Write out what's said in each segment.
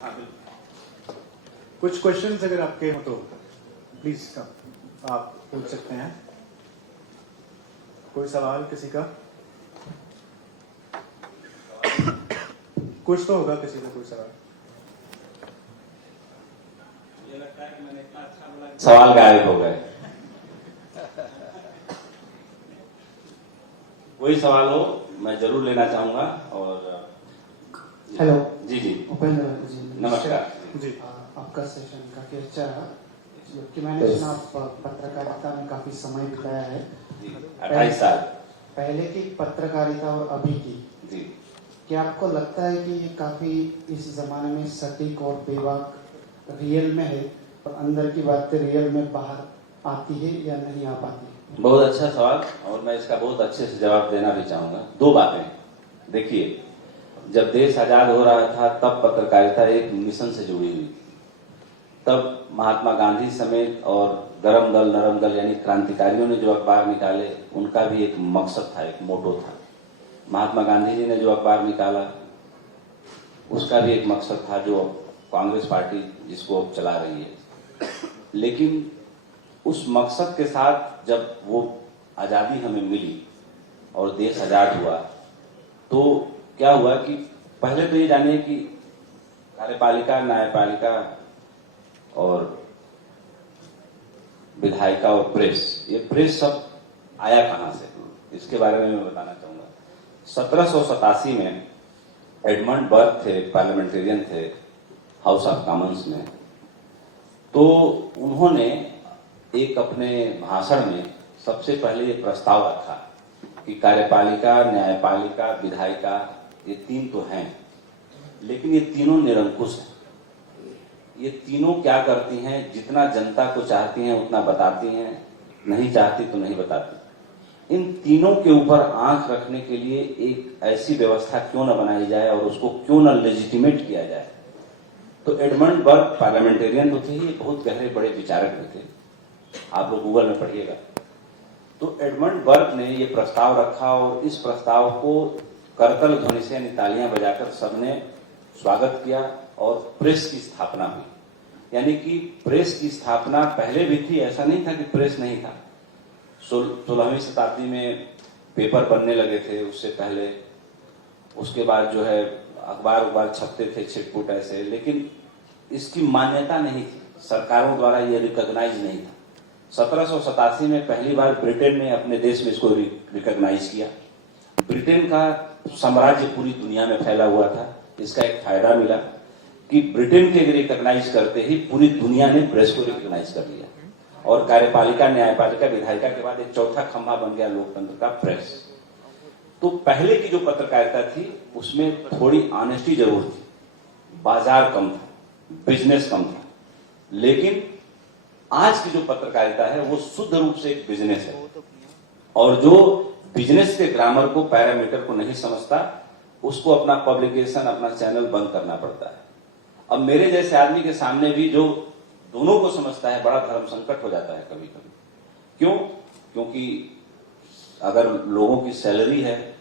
हाँ, कुछ क्वेश्चंस अगर आपके हो तो प्लीज आप पूछ सकते हैं। कोई सवाल किसी का? कुछ तो होगा किसी का कोई सवाल। ये लगता है कि मैंने इतना अच्छा बोला सवाल गायब हो गए। कोई सवाल हो मैं जरूर लेना चाहूंगा। और हेलो जी जी उपेंद्र जी, नमस्कार जी। आपका सेशन काफी अच्छा रहा, जबकि मैंने सुना आप पत्रकारिता में काफी समय बिताया है जी 28 साल पहले की पत्रकारिता और अभी की। जी। क्या आपको लगता है कि ये काफी इस जमाने में सटीक और बेबाक रियल में है और अंदर की बातें रियल में बाहर आती है या नहीं आ पाती है? बहुत अच्छा सवाल और मैं इसका बहुत अच्छे से जवाब देना भी चाहूंगा। दो बातें देखिए, जब देश आजाद हो रहा था तब पत्रकारिता एक मिशन से जुड़ी हुई। तब महात्मा गांधी समेत और गरम दल नरम दल यानी क्रांतिकारियों ने जो अखबार निकाले उनका भी एक मकसद था, एक मोटो था। महात्मा गांधी जी ने जो अखबार निकाला उसका भी एक मकसद था, जो कांग्रेस पार्टी जिसको अब चला रही है। लेकिन उस मकसद के साथ जब वो आजादी हमें मिली और देश आजाद हुआ तो क्या हुआ कि पहले तो ये जानिए कि कार्यपालिका, न्यायपालिका और विधायिका और प्रेस, ये प्रेस सब आया कहां से, इसके बारे में मैं बताना चाहूंगा। 1787 में एडमंड बर्क थे, पार्लियामेंटेरियन थे हाउस ऑफ कॉमन्स में। तो उन्होंने एक अपने भाषण में सबसे पहले ये प्रस्ताव रखा कि कार्यपालिका, न्यायपालिका, विधायिका ये तीन तो हैं, लेकिन ये तीनों निरंकुश हैं। ये तीनों क्या करती हैं, जितना जनता को चाहती हैं उतना बताती हैं, नहीं चाहती तो नहीं बताती। इन तीनों के ऊपर आंख रखने के लिए एक ऐसी व्यवस्था क्यों न बनाई जाए और उसको क्यों न लेजिटिमेट किया जाए। तो एडमंड बर्क पार्लियामेंटेरियन तो थे ही, बहुत गहरे बड़े विचारक भी थे, आप लोग गूगल में पढ़िएगा। तो एडमंड बर्क ने ये प्रस्ताव रखा और इस प्रस्ताव को करतल ध्वनि से यानी तालियां बजाकर सबने स्वागत किया और प्रेस की स्थापना हुई। यानी कि प्रेस की स्थापना पहले भी थी, ऐसा नहीं था कि प्रेस नहीं था। 16वीं शताब्दी में पेपर बनने लगे थे, उससे पहले उसके बाद जो है अखबार छपते थे छिटपुट ऐसे, लेकिन इसकी मान्यता नहीं थी, सरकारों द्वारा ये रिकॉग्नाइज नहीं था। 1787 में पहली बार ब्रिटेन ने अपने देश में इसको रिकॉग्नाइज किया। ब्रिटेन का साम्राज्य पूरी दुनिया में फैला हुआ था। इसका एक फायदा मिला कि ब्रिटेन के रिकॉग्नाइज करते ही पूरी दुनिया ने प्रेस को रिकॉग्नाइज कर लिया और कार्यपालिका, न्यायपालिका, विधायिका के बाद एक चौथा खंभा बन गया लोकतंत्र का, प्रेस। तो पहले की जो पत्रकारिता थी उसमें थोड़ी ऑनेस्टी जरूर थी, बाजार कम था, बिजनेस कम था। लेकिन आज की जो पत्रकारिता है वो शुद्ध रूप से एक बिजनेस है और जो बिजनेस के ग्रामर को, पैरामीटर को नहीं समझता उसको अपना पब्लिकेशन, अपना चैनल बंद करना पड़ता है। अब मेरे जैसे आदमी के सामने भी जो दोनों को समझता है, बड़ा धर्म संकट हो जाता है कभी कभी। क्यों? क्योंकि अगर लोगों की सैलरी है,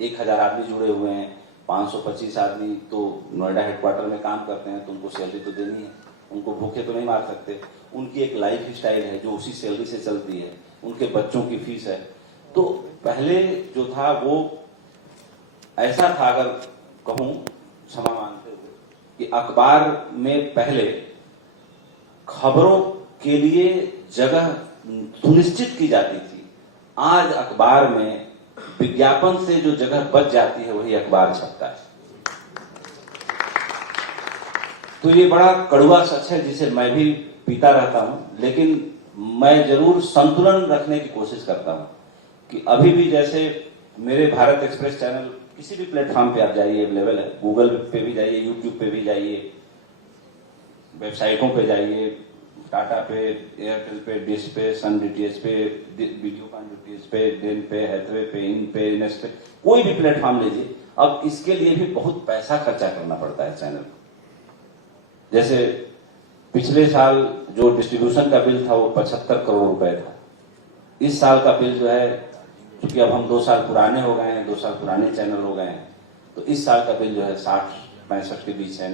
1000 आदमी जुड़े हुए हैं, 525 आदमी तो नोएडा हेडक्वार्टर में काम करते हैं, तो उनको सैलरी तो देनी है, उनको भूखे तो नहीं मार सकते। उनकी एक लाइफ स्टाइल है जो उसी सैलरी से चलती है, उनके बच्चों की फीस है। तो पहले जो था वो ऐसा था, अगर कहूं क्षमा मांगते हुए, कि अखबार में पहले खबरों के लिए जगह सुनिश्चित की जाती थी। आज अखबार में विज्ञापन से जो जगह बच जाती है वही अखबार छपता है। तो ये बड़ा कड़वा सच है जिसे मैं भी पीता रहता हूं, लेकिन मैं जरूर संतुलन रखने की कोशिश करता हूं कि अभी भी जैसे मेरे भारत एक्सप्रेस चैनल किसी भी प्लेटफॉर्म पे आप जाइए, अवेलेबल है, गूगल पे भी जाइए, यूट्यूब पे भी जाइए, वेबसाइटों पे जाइए, टाटा पे, एयरटेल पे, डिश पे, सन डीटीएच पे, वीडियोकॉन डीटीएच पे, डेन पे, हैथवे पे, इन पे, नेस्ट पे, कोई भी प्लेटफॉर्म लीजिए। अब इसके लिए भी बहुत पैसा खर्चा करना पड़ता है चैनल को। जैसे पिछले साल जो डिस्ट्रीब्यूशन का बिल था वो 75 करोड़ रुपए था। इस साल का बिल जो है, क्योंकि अब हम 2 साल पुराने हो गए हैं, 2 साल पुराने चैनल हो गए हैं, तो इस साल का बिल जो है 60-65 के बीच है,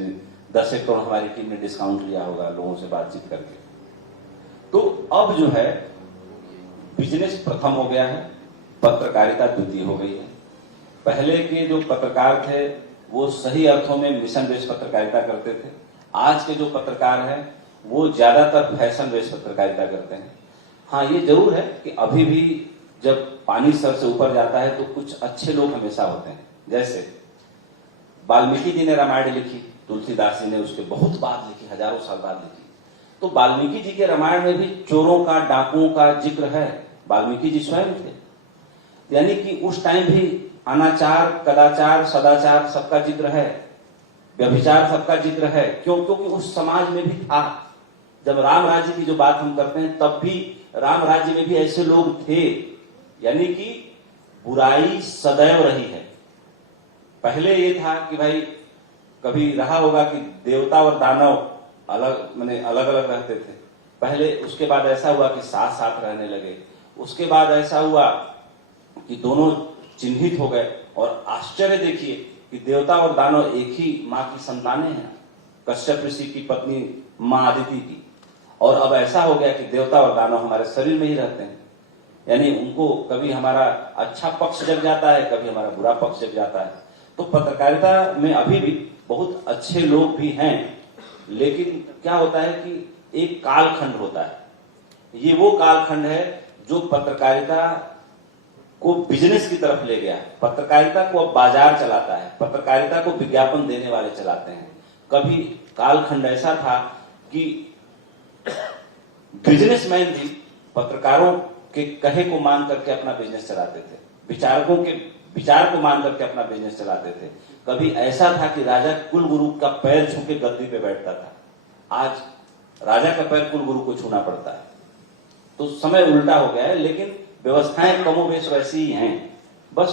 10 एक करोड़ हमारी टीम ने डिस्काउंट लिया होगा लोगों से बातचीत करके। तो अब जो है बिजनेस प्रथम हो गया है, पत्रकारिता द्वितीय हो गई है। पहले के जो पत्रकार थे वो सही अर्थों में मिशन बेस्ड पत्रकारिता करते थे। आज के जो पत्रकार हैं वो ज्यादातर फैशन बेस्ड पत्रकारिता करते हैं। हाँ, ये जरूर है कि अभी भी जब पानी सर से ऊपर जाता है तो कुछ अच्छे लोग हमेशा होते हैं। जैसे वाल्मीकि जी ने रामायण लिखी, तुलसीदास जी ने उसके बहुत बाद लिखी, हजारों साल बाद लिखी। तो वाल्मीकि जी के रामायण में भी चोरों का, डाकुओं का जिक्र है। वाल्मीकि जी स्वयं थे, यानी कि उस टाइम भी अनाचार, कदाचार, सदाचार सबका जिक्र है, व्यभिचार सबका जिक्र है। क्यों? क्योंकि उस समाज में भी था। जब राम राज्य की जो बात हम करते हैं तब भी राम राज्य में भी ऐसे लोग थे, यानी कि बुराई सदैव रही है। पहले ये था कि भाई कभी रहा होगा कि देवता और दानव अलग अलग रहते थे पहले। उसके बाद ऐसा हुआ कि साथ साथ रहने लगे। उसके बाद ऐसा हुआ कि दोनों चिन्हित हो गए। और आश्चर्य देखिए कि देवता और दानव एक ही माँ की संतानें हैं, कश्यप ऋषि की पत्नी माँ अदिति की। और अब ऐसा हो गया कि देवता और दानव हमारे शरीर में ही रहते हैं, यानी उनको कभी हमारा अच्छा पक्ष जग जाता है, कभी हमारा बुरा पक्ष जग जाता है। तो पत्रकारिता में अभी भी बहुत अच्छे लोग भी हैं, लेकिन क्या होता है कि एक कालखंड होता है। ये वो कालखंड है जो पत्रकारिता को बिजनेस की तरफ ले गया। पत्रकारिता को अब बाजार चलाता है, पत्रकारिता को विज्ञापन देने वाले चलाते हैं। कभी कालखंड ऐसा था कि बिजनेसमैन भी पत्रकारों के कहे को मान करके अपना बिजनेस चलाते थे, विचारकों के विचार को मान करके अपना बिजनेस चलाते थे। कभी ऐसा था कि राजा कुलगुरु का पैर छू के गद्दी पे बैठता था, आज राजा का पैर कुलगुरु को छूना पड़ता है। तो समय उल्टा हो गया है, लेकिन व्यवस्थाएं कमोबेश वैसी ही हैं, बस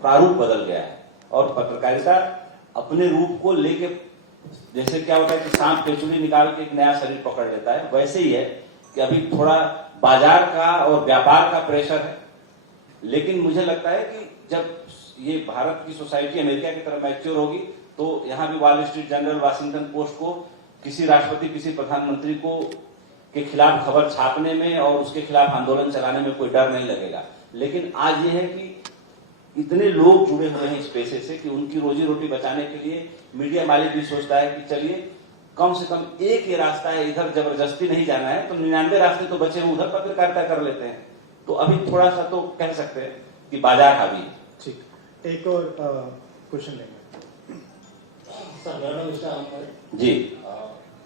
प्रारूप बदल गया है। और पत्रकारिता अपने रूप को लेके, जैसे क्या होता है कि सांप केचुली निकाल के एक नया शरीर पकड़ लेता है, वैसे ही है कि अभी थोड़ा बाजार का और व्यापार का प्रेशर है। लेकिन मुझे लगता है कि जब ये भारत की सोसाइटी अमेरिका की तरह मैच्योर होगी तो यहाँ भी wall street journal, Washington post को किसी राष्ट्रपति, किसी प्रधानमंत्री को के खिलाफ खबर छापने में और उसके खिलाफ आंदोलन चलाने में कोई डर नहीं लगेगा। लेकिन आज ये है कि इतने लोग जुड़े हुए हैं इस पेशे से कि उनकी रोजी रोटी बचाने के लिए मीडिया मालिक भी सोचता है कि चलिए कम से कम एक ये रास्ता है, इधर जबरदस्ती नहीं जाना है, तो 99 रास्ते तो बचे हुए, उधर पत्रकारिता कर लेते हैं। तो अभी थोड़ा सा तो कह सकते हैं कि बाजार हावी। ठीक, एक और क्वेश्चन लेंगे सर। मेरा नाम मिस्टर अहमद जी।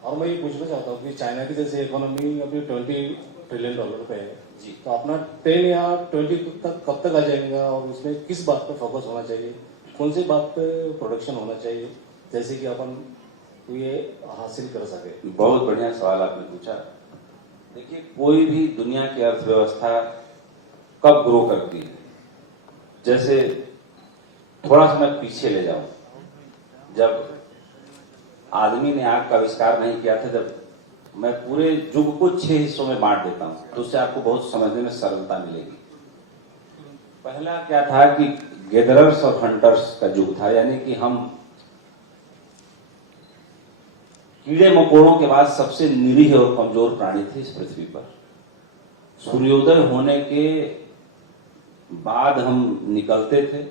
और मैं ये पूछना चाहता हूँ कि चाइना की जैसे इकोनॉमी अभी $20 ट्रिलियन पे है जी, तो अपना 10 या 20 तक कब तक आ जाएगा, और उसमें किस बात पे फोकस होना चाहिए, कौन सी बात पे प्रोडक्शन होना चाहिए, जैसे कि अपन ये हासिल कर सके। बहुत बढ़िया सवाल आपने पूछा। देखिए, कोई भी दुनिया की अर्थव्यवस्था कब ग्रो करती है, जैसे थोड़ा सा मैं पीछे ले जाऊं, जब आदमी ने आग का आविष्कार नहीं किया था, जब मैं पूरे युग को 6 हिस्सों में बांट देता हूं तो उससे आपको बहुत समझने में सरलता मिलेगी। पहला क्या था कि गैदरर्स और हंटर्स का युग था, यानी कि हम कीड़े मकोड़ों के बाद सबसे निरीह और कमजोर प्राणी थे इस पृथ्वी पर। सूर्योदय होने के बाद हम निकलते थे,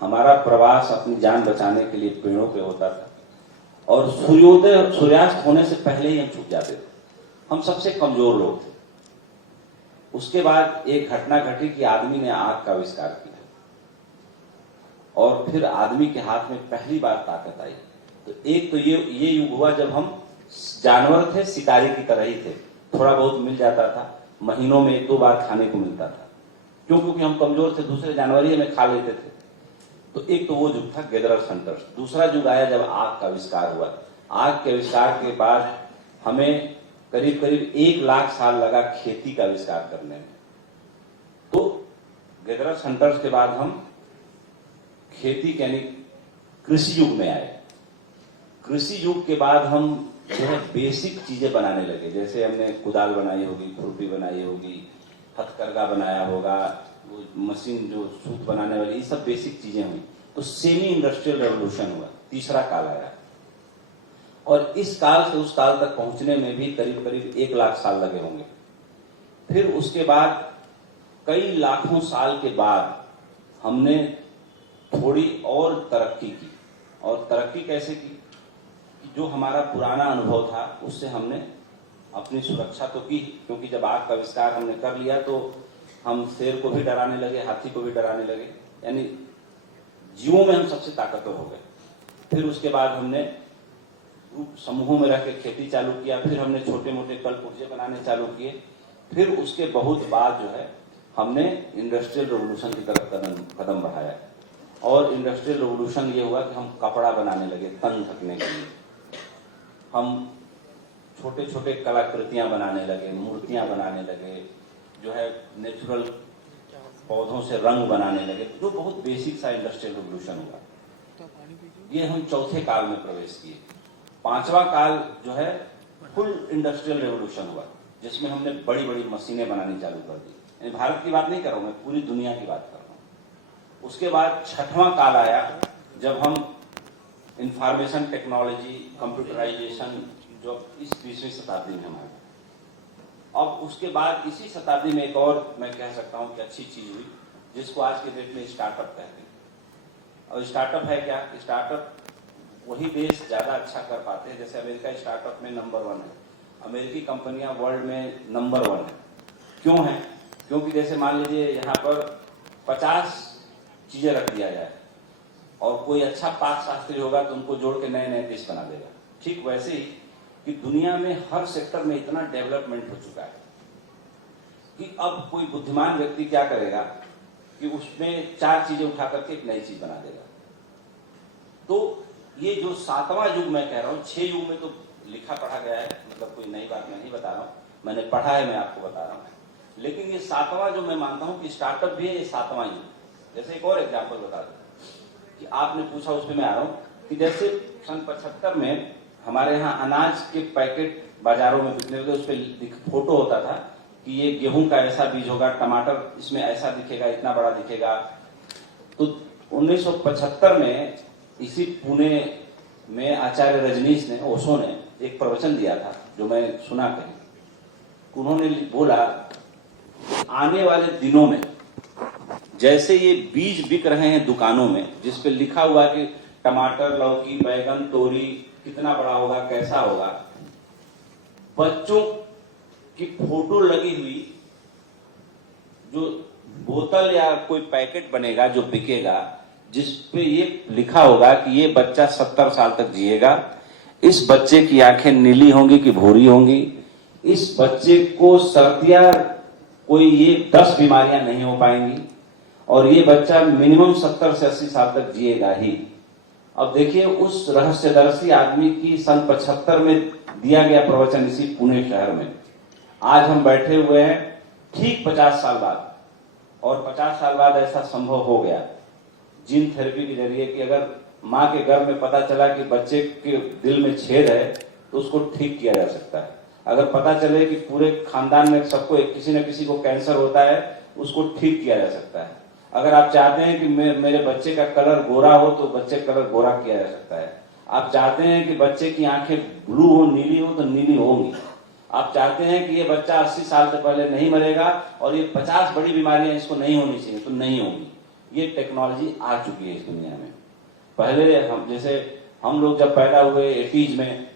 हमारा प्रवास अपनी जान बचाने के लिए पेड़ों पे होता था, और सूर्यास्त होने से पहले ही हम छूट जाते थे। हम सबसे कमजोर लोग थे। उसके बाद एक घटना घटी कि आदमी ने आग का आविष्कार किया, और फिर आदमी के हाथ में पहली बार ताकत आई। तो एक तो ये युग हुआ जब हम जानवर थे, शिकारी की तरह ही थे, थोड़ा बहुत मिल जाता था, महीनों में 1-2 बार खाने को मिलता था। क्यों? क्योंकि हम कमजोर थे, दूसरे जानवर ही हमें खा लेते थे। तो एक तो वो युग था गैदरर्स हंटर्स। दूसरा युग आया जब आग का आविष्कार हुआ। आग के आविष्कार के बाद हमें करीब करीब 1 लाख साल लगा खेती का आविष्कार करने में। तो गैदरर्स हंटर्स के बाद हम खेती यानी कृषि युग में आए। कृषि युग के बाद हम जो है बेसिक चीजें बनाने लगे, जैसे हमने कुदाल बनाई होगी, खुरपी बनाई होगी, हथकरघा बनाया होगा, वो मशीन जो सूत बनाने वाली, ये सब बेसिक चीजें हुई। तो सेमी इंडस्ट्रियल रेवोल्यूशन हुआ, तीसरा काल आया। और इस काल से उस काल तक पहुंचने में भी करीब करीब 1 लाख साल लगे होंगे। फिर उसके बाद कई लाखों साल के बाद हमने थोड़ी और तरक्की की। और तरक्की कैसे की? जो हमारा पुराना अनुभव था उससे हमने अपनी सुरक्षा तो की, क्योंकि जब आग का आविष्कार हमने कर लिया तो हम शेर को भी डराने लगे, हाथी को भी डराने लगे, यानी जीवों में हम सबसे ताकतवर हो गए। फिर उसके बाद हमने समूहों में रह के खेती चालू किया, फिर हमने छोटे मोटे कल पुर्जे बनाने चालू किए। फिर उसके बहुत बाद जो है हमने इंडस्ट्रियल रेवोल्यूशन की तरफ कदम बढ़ाया। और इंडस्ट्रियल रेवोल्यूशन ये हुआ कि हम कपड़ा बनाने लगे तन ढकने के लिए, हम छोटे छोटे कलाकृतियां बनाने लगे, मूर्तियां बनाने लगे, जो है नेचुरल पौधों से रंग बनाने लगे, जो बहुत बेसिक सा इंडस्ट्रियल रेवोल्यूशन हुआ। ये हम चौथे काल में प्रवेश किए। 5वां काल जो है फुल इंडस्ट्रियल रेवोल्यूशन हुआ, जिसमें हमने बड़ी बड़ी मशीनें बनानी चालू कर दी। यानी भारत की बात नहीं कर रहा हूं मैं, पूरी दुनिया की बात कर रहा हूं। उसके बाद 6वां काल आया, जब हम इंफॉर्मेशन टेक्नोलॉजी, कंप्यूटराइजेशन, जो इस 20वीं शताब्दी में हमारे, अब उसके बाद इसी शताब्दी में एक और मैं कह सकता हूं कि अच्छी चीज हुई, जिसको आज के डेट में स्टार्टअप कहते हैं। और स्टार्टअप है क्या? स्टार्टअप वही देश ज्यादा अच्छा कर पाते हैं। जैसे अमेरिका स्टार्टअप में नंबर 1 है, अमेरिकी कंपनियां वर्ल्ड में नंबर 1 है। क्यों है? क्योंकि जैसे मान लीजिए यहाँ पर 50 चीजें रख दिया जाए और कोई अच्छा पाक शास्त्री होगा तो उनको जोड़ के नए नए डिश बना देगा। ठीक वैसे ही कि दुनिया में हर सेक्टर में इतना डेवलपमेंट हो चुका है कि अब कोई बुद्धिमान व्यक्ति क्या करेगा कि उसमें 4 चीजें उठा करके एक नई चीज बना देगा। तो ये जो 7वां युग मैं कह रहा हूं, 6 युग में तो लिखा पढ़ा गया है, मतलब कोई नई बात मैं नहीं बता रहा हूं, मैंने पढ़ा है, मैं आपको बता रहा हूं। लेकिन ये 7वां जो मैं मानता हूं कि स्टार्टअप भी है, ये 7वां युग। जैसे एक और एग्जाम्पल बता दूं कि आपने पूछा, उसमें मैं आ रहा हूं कि जैसे सन 75 में हमारे यहाँ अनाज के पैकेट बाजारों में बिकने लगे, उस पर फोटो होता था कि ये गेहूं का ऐसा बीज होगा, टमाटर इसमें ऐसा दिखेगा, इतना बड़ा दिखेगा। तो 1975 में इसी पुणे में आचार्य रजनीश ने, ओशो ने एक प्रवचन दिया था, जो मैं सुना कहीं। उन्होंने बोला आने वाले दिनों में जैसे ये बीज बिक रहे हैं दुकानों में, जिसपे लिखा हुआ कि टमाटर, लौकी, बैगन, तोरी कितना बड़ा होगा, कैसा होगा, बच्चों की फोटो लगी हुई जो बोतल या कोई पैकेट बनेगा जो बिकेगा, जिसपे ये लिखा होगा कि ये बच्चा 70 साल तक जिएगा, इस बच्चे की आंखें नीली होंगी कि भूरी होंगी, इस बच्चे को सर्दियां कोई ये 10 बीमारियां नहीं हो पाएंगी, और ये बच्चा मिनिमम 70 से 80 साल तक जिएगा ही। अब देखिए उस रहस्यदर्शी आदमी की सन 75 में दिया गया प्रवचन इसी पुणे शहर में, आज हम बैठे हुए हैं ठीक 50 साल बाद, और 50 साल बाद ऐसा संभव हो गया जीन थेरेपी के जरिए कि अगर माँ के गर्भ में पता चला कि बच्चे के दिल में छेद है तो उसको ठीक किया जा सकता है। अगर पता चले कि पूरे खानदान में सबको किसी न किसी को कैंसर होता है, उसको ठीक किया जा सकता है। अगर आप चाहते हैं कि मेरे बच्चे का कलर गोरा हो तो बच्चे का कलर गोरा किया जा सकता है। आप चाहते हैं कि बच्चे की आंखें ब्लू हो, नीली हो तो नीली होंगी। आप चाहते हैं कि ये बच्चा 80 साल से पहले नहीं मरेगा और ये 50 बड़ी बीमारियां इसको नहीं होनी चाहिए तो नहीं होंगी। ये टेक्नोलॉजी आ चुकी है इस दुनिया में। पहले हम लोग जब पैदा हुए 80s में,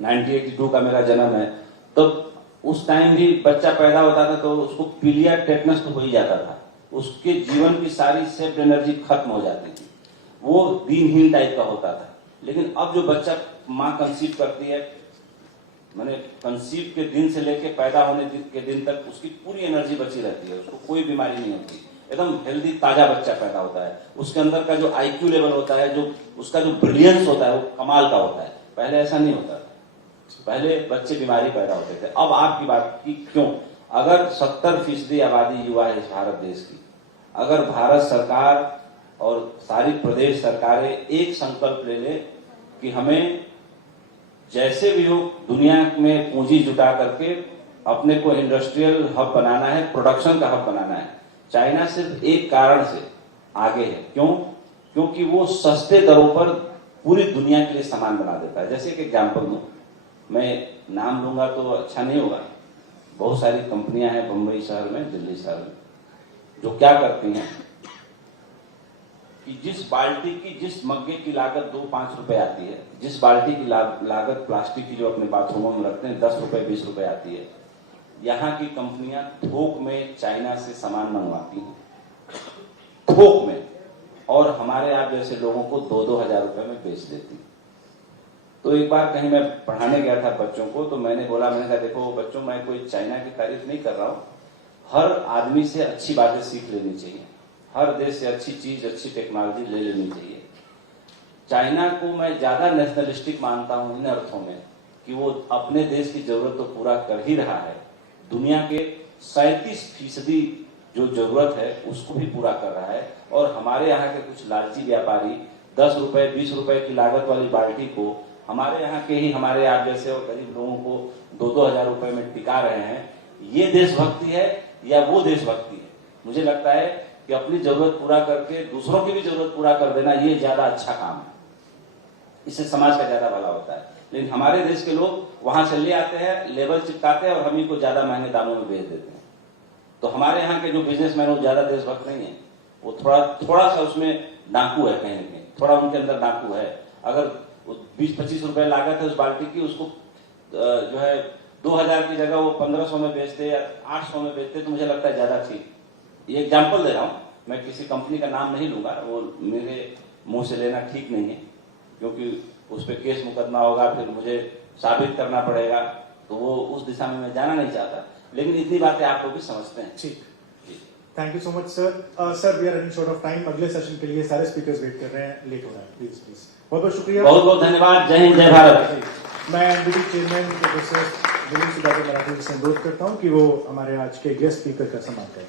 1982 का मेरा जन्म है, तो उस टाइम भी बच्चा पैदा होता था तो उसको पीलिया टेटनस तो हो ही जाता था, उसके जीवन की सारी सेव्ड एनर्जी खत्म हो जाती थी, वो दिनहीन टाइप का होता था। लेकिन अब जो बच्चा माँ कंसीव करती है, मैंने कंसीव के दिन से लेके पैदा होने के दिन तक उसकी पूरी एनर्जी बची रहती है, उसको कोई बीमारी नहीं होती, एकदम हेल्दी ताजा बच्चा पैदा होता है। उसके अंदर का जो आईक्यू लेवल होता है, जो उसका जो ब्रिलियंस होता है, वो कमाल का होता है। पहले ऐसा नहीं होता था, पहले बच्चे बीमारी पैदा होते थे। अब आपकी बात की क्यों, अगर 70% आबादी युवा है इस भारत देश की, अगर भारत सरकार और सारी प्रदेश सरकारें एक संकल्प ले ले कि हमें जैसे भी हो दुनिया में पूंजी जुटा करके अपने को इंडस्ट्रियल हब बनाना है, प्रोडक्शन का हब बनाना है। चाइना सिर्फ एक कारण से आगे है, क्यों? क्योंकि वो सस्ते दरों पर पूरी दुनिया के लिए सामान बना देता है। जैसे कि एग्जाम्पल दूं, मैं नाम लूंगा तो अच्छा नहीं होगा। बहुत सारी कंपनियां हैं बंबई शहर में, दिल्ली शहर में, जो क्या करती हैं कि जिस बाल्टी की, जिस मग्गे की लागत 2-5 रुपए आती है, जिस बाल्टी की लागत प्लास्टिक की जो अपने बाथरूमों में रखते हैं 10 रुपए 20 रुपए आती है, यहाँ की कंपनियां थोक में चाइना से सामान मंगवाती हैं, थोक में, और हमारे आप जैसे लोगों को 2-2 हजार रुपए में बेच देती। तो एक बार कहीं मैं पढ़ाने गया था बच्चों को, तो मैंने बोला, मैंने कहा देखो बच्चों, मैं कोई चाइना की तारीफ नहीं कर रहा हूं, हर आदमी से अच्छी बातें सीख लेनी चाहिए, हर देश से अच्छी चीज, अच्छी टेक्नोलॉजी ले लेनी चाहिए। चाइना को मैं ज्यादा नेशनलिस्टिक मानता हूं इन अर्थों में कि वो अपने देश की जरूरत तो पूरा कर ही रहा है, दुनिया के 37% जो जरूरत है उसको भी पूरा कर रहा है। और हमारे यहाँ के कुछ लालची व्यापारी 10 रुपए 20 रुपए की लागत वाली बाल्टी को हमारे यहाँ के ही, हमारे आप जैसे और गरीब लोगों को 2-2 हजार रुपए में टिका रहे हैं। ये देशभक्ति है या वो देशभक्ति है? मुझे लगता है कि अपनी जरूरत पूरा करके दूसरों की भी जरूरत पूरा कर देना, ये ज्यादा अच्छा काम है, इससे समाज का ज्यादा भला होता है। लेकिन हमारे देश के लोग वहां से ले आते हैं, लेबल चिपकाते हैं और हम ही को ज्यादा महंगे दामों में बेच देते हैं। तो हमारे यहाँ के जो बिजनेसमैन वो ज्यादा देशभक्त नहीं है, वो थोड़ा सा उसमें डाकू है, कहीं ना कहीं थोड़ा उनके अंदर डाकू है। अगर 20-25 रुपए लागत है उस बाल्टी की, उसको जो है 2000 की जगह वो 1500 में बेचते या 800 में बेचते, तो मुझे लगता है ज्यादा ठीक। ये एग्जाम्पल दे रहा हूँ, मैं किसी कंपनी का नाम नहीं लूंगा, वो मेरे मुंह से लेना ठीक नहीं है, क्योंकि उस पर केस मुकदमा होगा, फिर मुझे साबित करना पड़ेगा, तो वो उस दिशा में मैं जाना नहीं चाहता। लेकिन इतनी बातें आप लोग भी समझते हैं। ठीक, thank you so much sir. Sir we are running short of time, अगले सेशन के लिए सारे स्पीकर्स वेट कर रहे हैं, लेट हो रहा है, प्लीज प्लीज। बहुत बहुत शुक्रिया, बहुत बहुत धन्यवाद। जय हिंद, जय भारत। मैं NDT chairman professor Dilip Sudhakar Marathi ji से अनुरोध करता हूँ कि वो हमारे आज के गेस्ट स्पीकर का सम्मान करें।